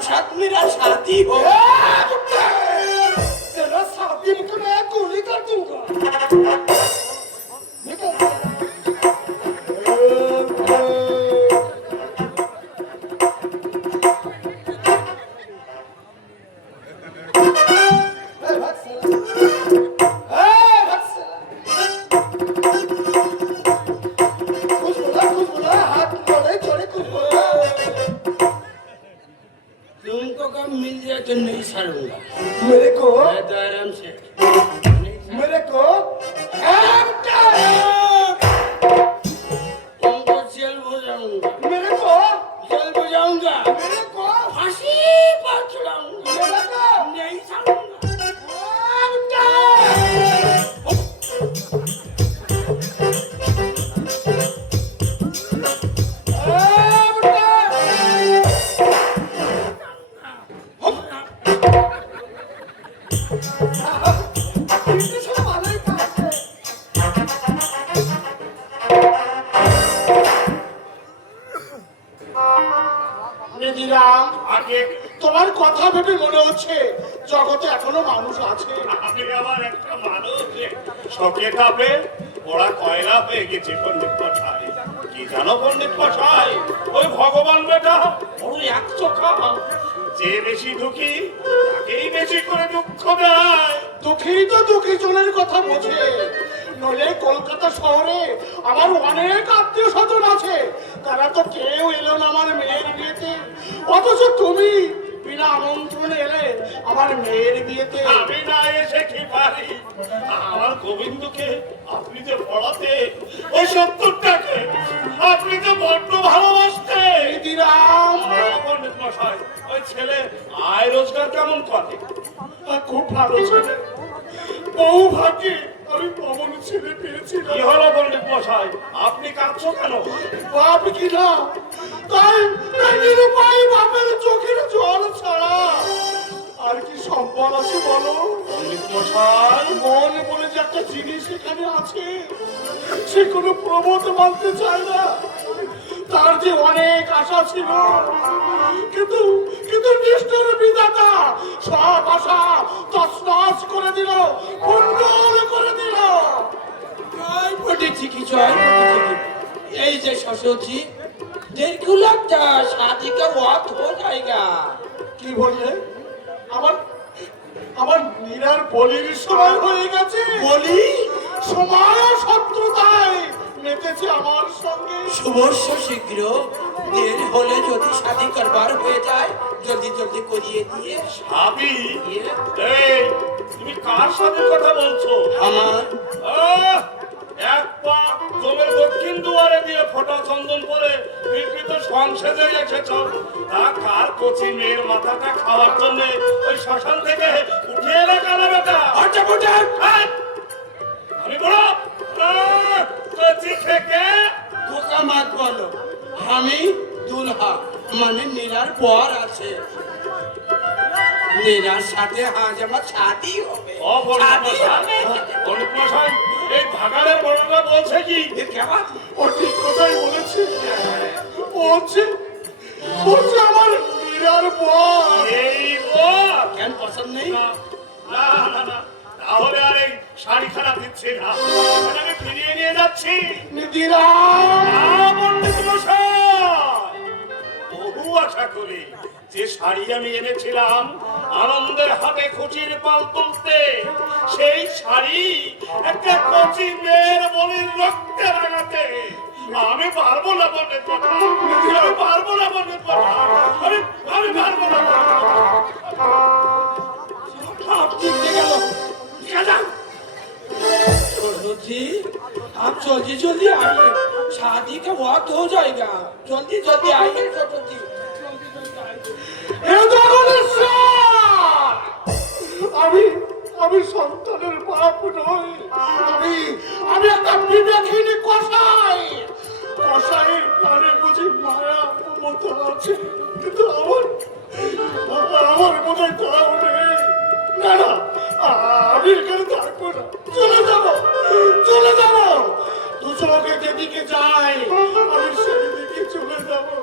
साथ मेरा शादी हो। तेरा शादी में मैं गोली कर दूंगा। तुमको कब मिल जाए तो नहीं छोड़ूंगा। मेरे को मैं तो आराम से मेरे को तुमको जेल बुझाऊंगा। मेरे को जेल बुझाऊंगा। मेरे को फांसी पर चढ़ाऊंगा। मेरे को नहीं छोड़ूंगा। তোমার কথা ভেবে মনে হচ্ছে জগতে এখনো মানুষ আছে। আমি আবার একটা মানুষ শোকে কাপে ওরা কয়লা পেয়ে গেছে পণ্ডিত মশাই। কি জানো পণ্ডিত মশাই, ওই ভগবান বেটা ওই এক চোখা, যে বেশি দুঃখী তাকেই বেশি করে দুঃখ দেয়। দুঃখী তো দুঃখী জনের কথা বোঝে, নইলে কলকাতা শহরে আমার অনেক আত্মীয় স্বজন আছে, তারা তো কেউ এলো না আমার মেয়ের বিয়েতে, অথচ তুমি বিনা আমন্ত্রণে এলে আমার মেয়ের বিয়েতে। আমি না এসে কি পারি? আমার গোবিন্দকে আপনি যে পড়াতে, ওই 70টাকে আপনি তো বড্ড ভালোবাসতেন। দিদিরাম, পণ্ডিত মশাই, ওই ছেলে আয় রোজগার কেমন করে? খুব ভালো ছেলে, বহু ভাগ্যে আমি পবন ছেলে পেয়েছিলাম। কি হলো পণ্ডিত মশাই, আপনি কাঁদছো কেন? বাপ কি না, তাই নিরুপায় বাপের চোখের জল ছাড়া আর কি সম্বল আছে বলো? পণ্ডিত মশাই, মন বলে যে একটা জিনিস এখানে আছে, সে কোনো প্রবোধ মানতে চায় না। তার যে অনেক আশা ছিল, কিন্তু কিন্তু নিষ্ঠুর বিধাতা সব আশা তছনছ করে দিল, ভণ্ডুল করে দিল। जय पटेছি কি জয় पटेছি। এই যে সসজি देखो लगता शादी का वक्त हो जाएगा। কি বললে? আমার আমার মীরার বলির সময় হয়ে গেছে। বলি সময় শত্রুতায় মেতেছে আমার সঙ্গে। শুভস্য শীঘ্র, দেরি হলে যদি শাদি করবার হয়ে যায় জলদি জলদি করিয়ে দিয়ে। ভাবি, এই তুমি কার সাথে কথা বলছো? আমার এক পা জমির দক্ষিণ দুয়ারে দিয়ে ফোটা চন্দন পরে বিকৃত সংসেজে এসেছ, তা কার কচি মেয়ের মাথাটা খাওয়ার জন্য ওই শ্মশান থেকে উঠিয়ে রাখা বেটা। আচ্ছা বুঝা আমি বড় কচি থেকে ধোকা মাত বলো। আমি দুলহা মানে নীলার পর আছে, নীলার সাথে আজ আমার শাদি হবে। ও শাদি হবে। পণ্ডিত মশাই, এই ভাগাড়ের বড়রা বলছে কি? কেমন ও ঠিক কথাই বলেছে। বলছে বলছে আমার মীরার বর। এই বর কেন পছন্দ নেই? না না না না, তাহলে আর এই শাড়ি খারাপ দিচ্ছে না, আমি ফিরিয়ে নিয়ে যাচ্ছি। নিদিরাম, পণ্ডিত মশাই, বহু আশা করি যে শাড়ি আমি এনেছিলাম আনন্দের হাতে খুশির পাল তুলতে, সেই শাড়ি একটা কচি মেয়ের বলির রক্তে রাঙাতে আমি পারবো না পণ্ডিত মশাই, আমি পারবো না পণ্ডিত মশাই, আমি পারবো না। आप जीतने गलो जी, आप जल्दी जल्दी आइए, शादी का वक्त हो जाएगा, जल्दी जल्दी आइए छोटू जी, जल्दी जल्दी आइए। হে জগদীশ্বর, আমি আমি সন্তানের বাপ নই, আমি আমি একটা বিবেকহীন কসাই। কসাইয়ের প্রাণে বুঝি মায়া মমতা আছে, কিন্তু আমার মনে তাও নেই। না না, আমি এখানে থাকবো না, চলে যাবো, চলে যাবো। দু চোখে যেদিকে যাই আমি সেই দিকে চলে যাবো।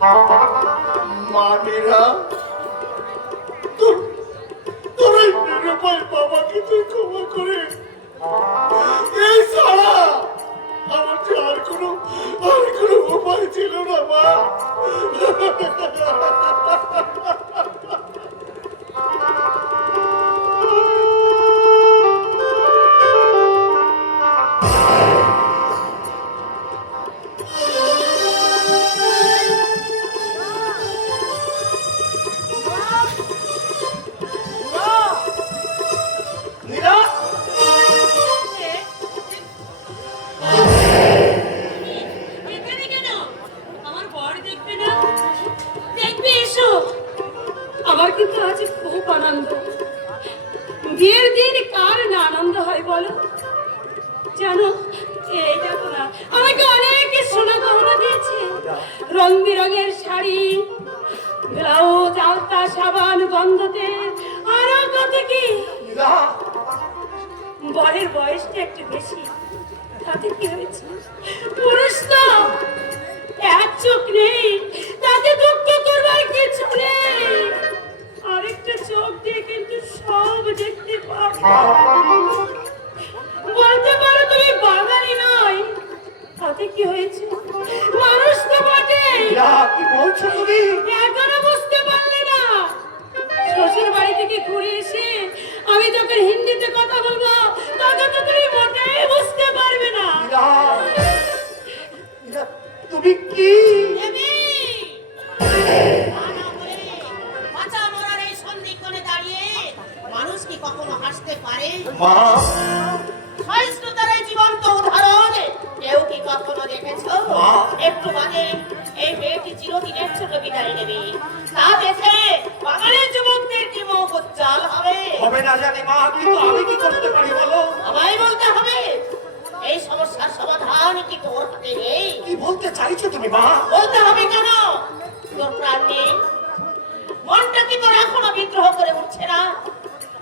মা মেয়েরা, তোর এই নিরুপায় বাবাকে তুই ক্ষমা করে এই ছাড়া আমার যে আর কোনো উপায় ছিল না মা। মীরা, এখানে কেন? আমার বর দেখবে না? দেখবে, এসো। আমার কিন্তু আজ খুব আনন্দ। বিয়ের দিন কার না আনন্দ হয় বলো? জানো, এই দেখো না, আমাকে অনেকে সোনা গহনা দিয়েছে, রং বেরঙের শাড়ি, ব্লাউজ, আলতা, সাবান, গন্ধ তেল, আরো কত কি। মীরা, বরের বয়সটা একটু বেশি, তাতে কি হয়েছে? পুরুষ তো এক চোখ নেই, তাতে দুঃখ করবার কিছু নেই। আরেকটা চোখ দিয়ে কিন্তু সব দেখতে পাবে। বলতে পারো তুমি বাঙালি নয়, তাতে কি হয়েছে? মানুষ তো বটে। মীরা, কি বলছো তুমি? এখনো বুঝতে পারলে না? শ্বশুর বাড়ি থেকে ঘুরে এসে আমি যখন হিন্দিতে কথা বলবো, তখন তো তুমি মোটেই বুঝতে পারবে না। মীরা, মীরা, তুমি কি? দেবী! তা না বলে বাঁচা মরার এই সন্ধিক্ষণে দাঁড়িয়ে মানুষ কি কখনো হাসতে পারে? মা, সহিষ্ণুতার এই জীবন্ত উদাহরণ কেউ কি কখনো দেখেছো? একটু বাদে এই মেয়েটি চিরদিনের জন্য বিদায় নেবে। তা দেখে বাঙালির যুবকদের কি মুখ উজ্জ্বল হবে? হবে না জানি মা, কিন্তু আমি কি করতে পারি বলো? আমায় বলতে হবে। এই সমস্যার সমাধান কি তোর হাতে নেই? কি বলতে চাইছো তুমি মা? বলতে হবে কেন? তোর প্রাণ নেই? মনটা কি তোর এখনো বিদ্রোহ করে উঠছে না?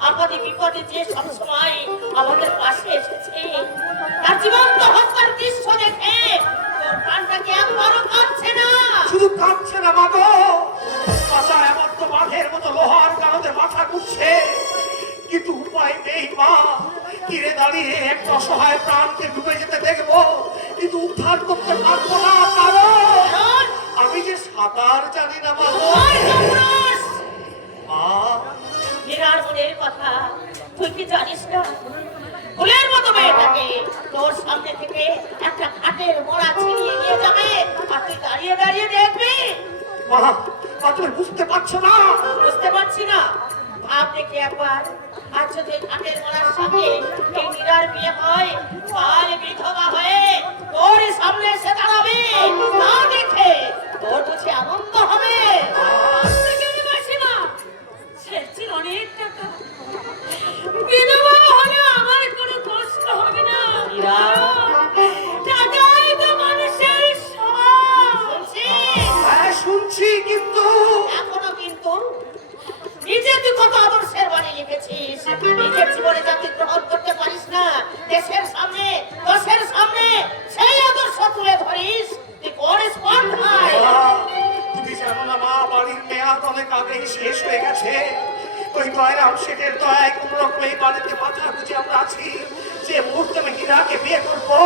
আপদে বিপদে যে সবসময় আমাদের পাশে এসেছে, তার জীবন্ত হত্যার দৃশ্য দেখে তোর প্রাণটা কি একবারও কাঁপছে না? শুধু কাঁদছে না মা গো, কাঁচা এমন বাঘের মতো লোহার কারণে মাথা ঘুরছে, কিন্তু উপায় নেই মা। তীরে দাঁড়িয়ে একটা অসহায় প্রাণকে ডুবে যেতে দেখবো, কিন্তু উদ্ধার করতে পারবো না, কারণ কারণ আমি যে সাঁতার জানি না মা গো। ওই নমরুস মা, মীরার মনের কথা তুই কি জানিস না? ফুলের মতো মেয়েটাকে তোর সামনে থেকে একটা খাটের মোড়া ছিনিয়ে নিয়ে যাবে, আর তুই দাঁড়িয়ে দাঁড়িয়ে দেখবি। মা, মা, তুমি বুঝতে পারছো না? বুঝতে পারছি না। ভাব দেখি একবার, আজ যদি ঘাটের মোড়ার সামনে এই মীরার বিয়ে হয়, কাল বিধবা হয়ে তোর সামনে এসে দাঁড়াবে, তা দেখে তোর বুঝি আনন্দ হবে? থেকে বাসে না, ছেড়েছিল অনেক টাকা। বিধবা হলে আমার কোনো কষ্ট হবে না। মীরা। টাকাই তো মানুষের সব। শুনছিস? হ্যাঁ শুনছি, কিন্তু এখনো কিন্তু নিজে তুই কত আদর্শের বাণী লিখেছিস, নিজের জীবনে যাতে গ্রহণ করতে পারিস না, দেশের সামনে দশের সামনে সেই আদর্শ তুলে ধরিস, তুই করিস পন্থায়। মা, তুমি জানো না মা, বাড়ির মেয়াদ অনেক আগেই শেষ হয়ে গেছে। ওই দয়রাম শেঠের দয়ায় কোন রকম এই বাড়িতে মাথা গুঁজে আমরা আছি। যে মুহূর্তে আমি হীরাকে বিয়ে করবো,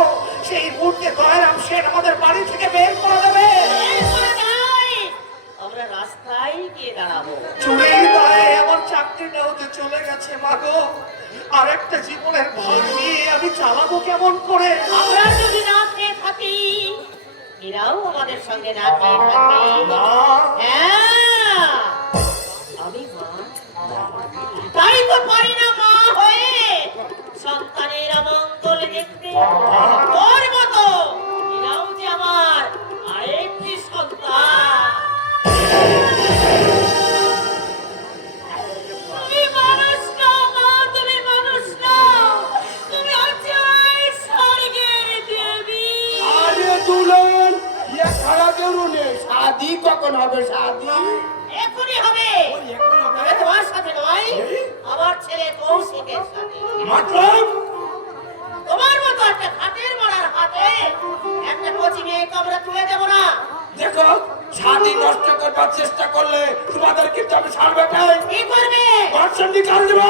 সেই মুহূর্তে দয়রাম শেঠ আমাদের বাড়ি থেকে বের করে দেবে। এই করে নাই, আমরা রাস্তায় গিয়ে দাঁড়াবো। চুরির দায়ে আমার চাকরিটাও যে চলে গেছে মা গো। আর একটা জীবনের ভার নিয়ে আমি চালাবো কেমন করে? আমরা যদি না খেয়ে থাকি, এরাও আমাদের সঙ্গে না খেয়ে থাকবে। মা, হ্যাঁ, আমি মা, তাই তো পারি না মা হয়ে সন্তানের অমঙ্গল দেখতে। তোর মতো এরাও যে আমার আরেকটি সন্তান। তুমি মানুষ না মা, তুমি মানুষ না, তুমি হচ্ছে ওই স্বর্গের দেবী। আরে দুলন, ইয়ে খাড়া কেউ নেই। শাদি কখন হবে? শাদি এখনই হবে। ওই এখন হবে? তবে তোমার সাথে নয়, আমার ছেলে কৌশিকের সাথে। মতলব তোমার মতো একটা খাটের মারার হাতে একটা কচি মেয়েকে আমরা তুলে দেবো না। দেখো, শাদি নষ্ট করবার চেষ্টা করলে তোমাদের কিন্তু আমি ছাড়বে নাই। কি করবে? বর্ষণ নিকাল দেবো।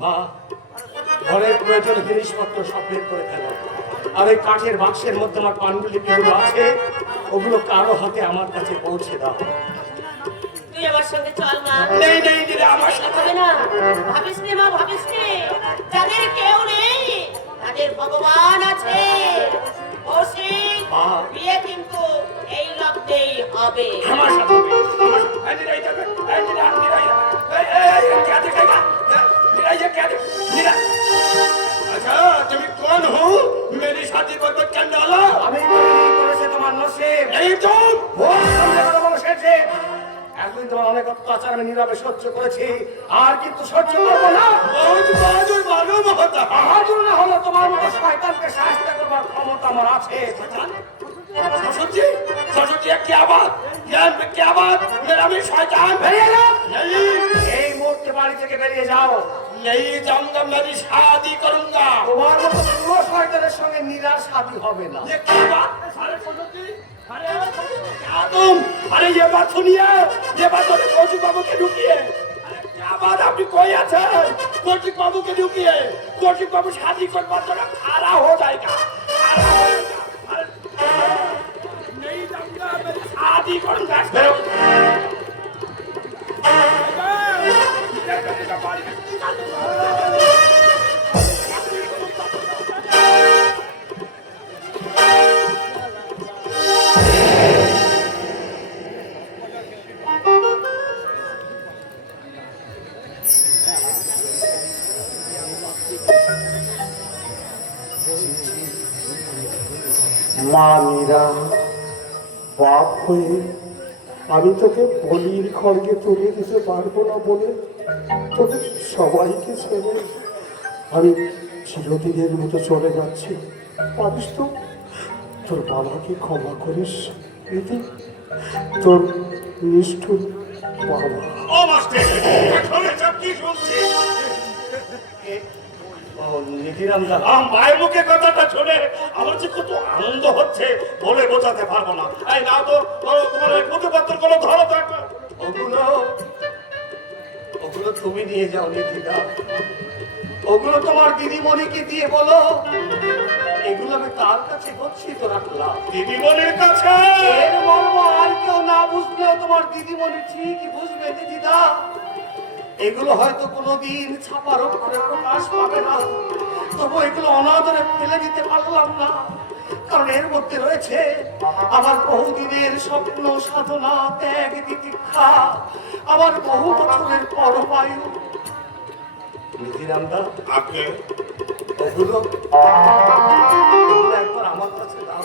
মা, ঘরের প্রয়োজনীয় জিনিসপত্র সব বের করে ফেলো। আর ওই কাঠের বাক্সের মধ্যে আমার পাণ্ডুলিপিগুলো আছে, ওগুলো কারো হাতে আমার কাছে পৌঁছে দাও। তুই আমার সঙ্গে চল মা। নেই নেই দিলে আমার সাথে হবে না, ভাবিস নে মা, ভাবিস নে। যাদের কেউ নেই তাদের ভগবান আছে। কৌশিক, মা। বিয়ে কিন্তু এই লগ্নেই হবে। আমার সাথে আমার এই নিরাই যাবে এই নিরাই এই क्या दिखेगा निराई ये क्या निरा अच्छा तुम कौन हो मेरी शादी पर बच्चन डाला আমি তৈরি করেছে তোমার নসিব। नहीं तुम ভোর সামনে কথা বলো শেষে। এতদিন তোমার অনেক অত্যাচার আমি নীরবে সহ্য করেছি, আর কিন্তু সহ্য করবো না। बहुत बहादुर मालूम होता বাহাদুর না হলে তোমার মতো শয়তানকে সাহায্য করবার ক্ষমতা আমার আছে। ससुर जी क्या बात मेरा भी शैतान বেরিয়ে যাও। नहीं এই মুহূর্তে বাড়ি থেকে বেরিয়ে যাও। नहीं जाऊंगा मेरी शादी करूंगा তোমার মতো পুরো শয়তানের সঙ্গে নীরার শাদী হবে না। ये क्या बात अरे ससुर जी अरे क्या तुम अरे ये बात सुनिए ये बात तो कौशिक बाबू के ढुकिए अरे क्या बात आपकी कोई अच्छा कौशिक बाबू के ढुकिए कौशिक बाबू शादी कर बाद तो खारा हो जाएगा अरे नहीं जाऊंगा मेरी शादी करूंगा মা মীরা, বাপ হয়ে আমি তোকে বলির খড়গে তুলে দিতে পারবো না বলে তোকে সবাইকে ছেড়ে আমি চিরদিনের মতো চলে যাচ্ছি। পারিস তো? তোর বাবাকে ক্ষমা করিস দিদি, তোর নিষ্ঠুর বাবা। ও মাস্টার, এখন এসব কি শুনছি? নিধিরাম দাদা, মায়ের মুখে কথাটা শুনে আমার যে কত আনন্দ হচ্ছে বলে বোঝাতে পারবো না। এই নাও তো তোমার ওই পুঁথিপত্র করে ধরো তো একবার। ওগুলো ওগুলো তুমি নিয়ে যাও নিধিরা, ওগুলো তোমার দিদিমণিকে দিয়ে বলো এগুলো আমি তার কাছে গচ্ছিত রাখলাম। দিদিমণির কাছে এর মর্ম আর কেউ না বুঝলেও তোমার দিদিমণি ঠিকই বুঝবে দিদিদা। এগুলো হয়তো কোনোদিন ছাপার উপরে প্রকাশ পাবে না, তবু এগুলো অনাদরে ফেলে দিতে পারলাম না, কারণ এর মধ্যে রয়েছে আমার বহুদিনের স্বপ্ন, সাধনা, ত্যাগ, তিতিক্ষা, আমার বহু বছরের পরবায়ু। নিধিরামদা, আপনি ওগুলো একবার আমার কাছে দাও।